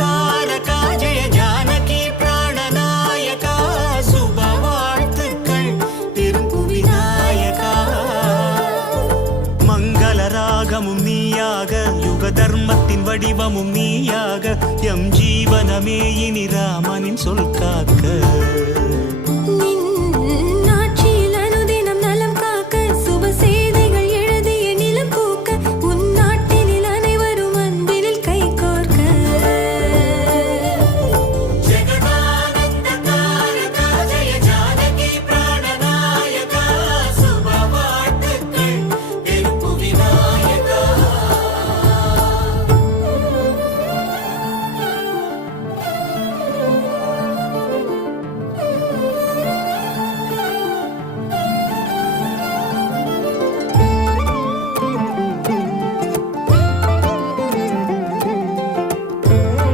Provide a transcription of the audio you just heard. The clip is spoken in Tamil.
காரகா ஜெய ஜானகி பிராணநாயகா சுப வாழ்த்துக்கள் திருப்புவி நாயகா. மங்கள ராகமும் நீயாக யுக தர்மத்தின் வடிவமும் நீயாக எம் ஜீவனமே இனி ராமனின் சொல் காக்க.